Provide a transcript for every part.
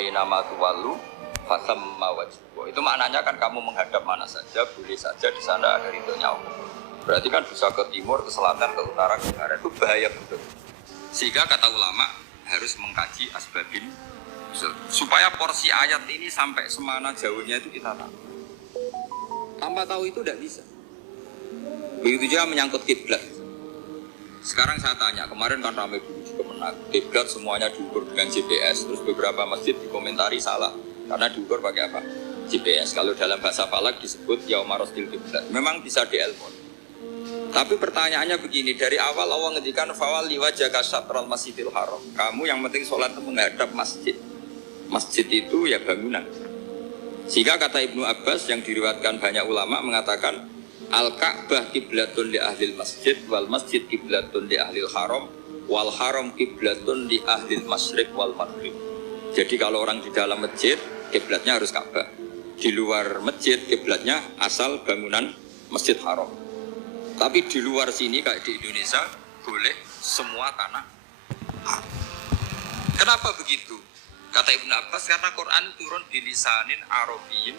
aina ma tuwallu fasamma wajhullah. Itu maknanya kan kamu menghadap mana saja, boleh saja di sana ada ridhonya Allah. Berarti kan bisa ke timur, ke selatan, ke utara, ke barat. Itu bahaya betul. Sehingga kata ulama harus mengkaji asbabin supaya porsi ayat ini sampai semana jauhnya itu kita tahu. Tanpa tahu itu tidak bisa. Begitu juga menyangkut kiblat. Sekarang saya tanya, kemarin kan ramai dulu juga menang. Kiblat semuanya diukur dengan GPS, terus beberapa masjid dikomentari salah karena diukur pakai apa? GPS. Kalau dalam bahasa Falak disebut yaumarostil kiblat. Memang bisa dielpon. Tapi pertanyaannya begini, dari awal Allah ngendikan fawalli wajhaka syatral masjidil haram. Kamu yang penting sholat itu menghadap masjid. Masjid itu ya bangunan. Sehingga kata Ibnu Abbas yang diriwayatkan banyak ulama mengatakan Al-Ka'bah kiblatun li ahlil masjid wal masjid kiblatun li ahlil haram wal haram kiblatun li ahlil masyriq wal maghrib. Jadi kalau orang di dalam masjid kiblatnya harus Ka'bah. Di luar masjid kiblatnya asal bangunan Masjid Haram. Tapi di luar sini kayak di Indonesia boleh semua tanah haram. Kenapa begitu? Kata Ibnu Abbas karena Quran turun di lisanin Arabiyyin.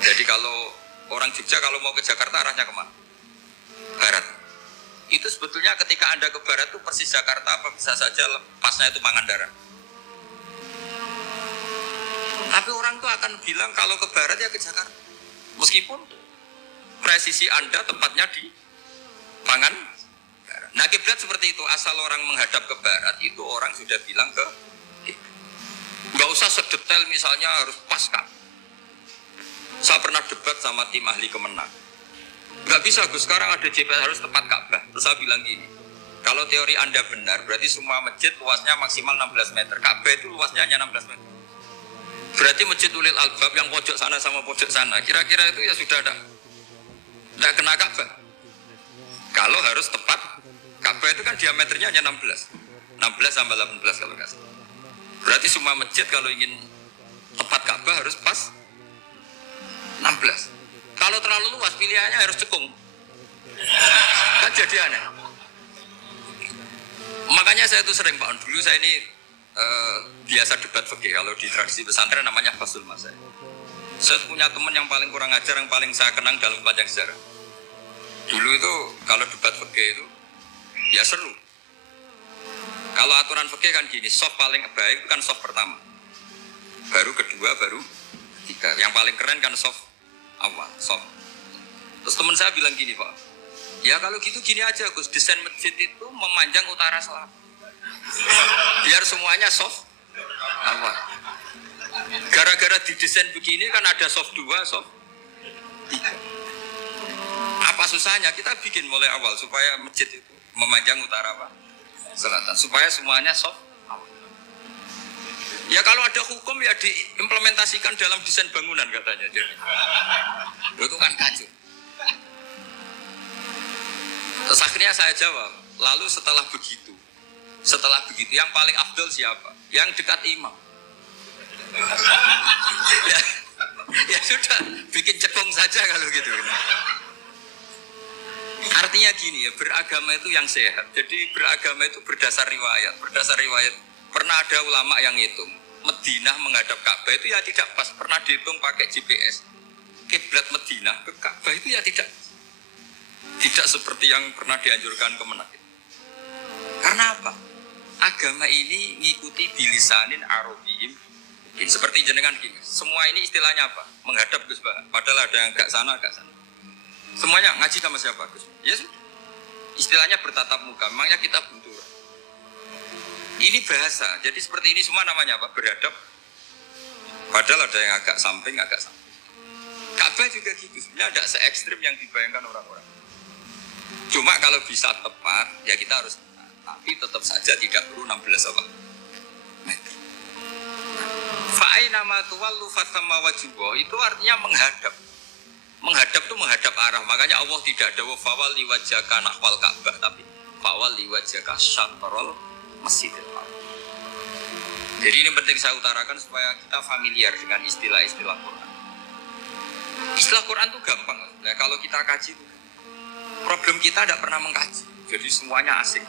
Jadi kalau orang Jogja kalau mau ke Jakarta arahnya kemana? Barat. Itu sebetulnya ketika Anda ke barat itu persis Jakarta apa bisa saja lepasnya itu Pangandaran. Tapi orang tuh akan bilang kalau ke barat ya ke Jakarta. Meskipun presisi Anda tempatnya di Pangandaran. Nah kiblat seperti itu, asal orang menghadap ke barat itu orang sudah bilang ke nggak usah sedetail misalnya harus pas kan. Saya pernah debat sama tim ahli Kemenang. Nggak bisa Gus, sekarang ada GPS harus tepat Ka'bah. Terus saya bilang gini, kalau teori Anda benar, berarti semua masjid luasnya maksimal 16 meter. Ka'bah itu luasnya hanya 16 meter. Berarti masjid Ulil Albab yang pojok sana sama pojok sana, kira-kira itu ya sudah tidak kena Ka'bah. Kalau harus tepat, Ka'bah itu kan diameternya hanya 16 sampai 18 kalau nggak salah. Berarti semua masjid kalau ingin tepat Ka'bah harus pas 16. Kalau terlalu luas pilihannya harus cekung. Kan jadi aneh. Makanya saya itu sering Pak, dulu saya ini biasa debat fikih. Kalau di tradisi pesantren namanya Fasul Masai. Saya punya teman yang paling kurang ajar, yang paling saya kenang dalam panjang sejarah. Dulu itu kalau debat fikih itu ya seru. Kalau aturan fikih kan gini, soft paling baik itu kan soft pertama, baru kedua, baru ketiga. Yang paling keren kan soft awal, soft. Terus teman saya bilang gini Pak, ya kalau gitu gini aja Gus, desain masjid itu memanjang utara selatan, biar semuanya soft awal. Gara-gara didesain begini kan ada soft 2, soft 3. Apa susahnya kita bikin mulai awal supaya masjid itu memanjang utara apa? Selatan, supaya semuanya soft awal. Ya kalau ada hukum ya diimplementasikan dalam desain bangunan katanya. Jadi itu kan kacau. Terus akhirnya saya jawab, lalu setelah begitu yang paling afdol siapa? Yang dekat imam. ya sudah, bikin cekung saja kalau gitu. Artinya gini ya, beragama itu yang sehat. Jadi beragama itu berdasar riwayat. Pernah ada ulama yang ngitung Madinah menghadap Ka'bah itu ya tidak pas. Pernah dihitung pakai GPS. Kiblat Madinah ke Ka'bah itu ya tidak seperti yang pernah dianjurkan Kemenang. Karena apa? Agama ini ngikuti bilisanin Arabiyyin. Seperti jenengan gini. Semua ini istilahnya apa? Menghadap Gus Bah. Padahal ada yang agak sana. Semuanya ngaji sama siapa Gus? Ya sudah. Istilahnya bertatap muka. Makanya kita buntur. Ini bahasa. Jadi seperti ini semua namanya apa? Berhadap. Padahal ada yang agak samping. Ka'bah juga gitu. Sebenarnya ada se-ekstrim yang dibayangkan orang-orang. Cuma kalau bisa tepat, ya kita harus tepat. Tapi tetap saja tidak perlu 16 apa? Meter. Fa'aina ma tuwallu fathamma wajhullah. Itu artinya menghadap. Menghadap itu menghadap arah. Makanya Allah tidak ada fawalli wajhaka nahwal Ka'bah, tapi fawalli wajhaka syatrul masjidil haram. Jadi ini penting saya utarakan supaya kita familiar dengan istilah-istilah Quran. Istilah Quran itu gampang. Nah, kalau kita kaji, problem kita tidak pernah mengkaji. Jadi semuanya asing.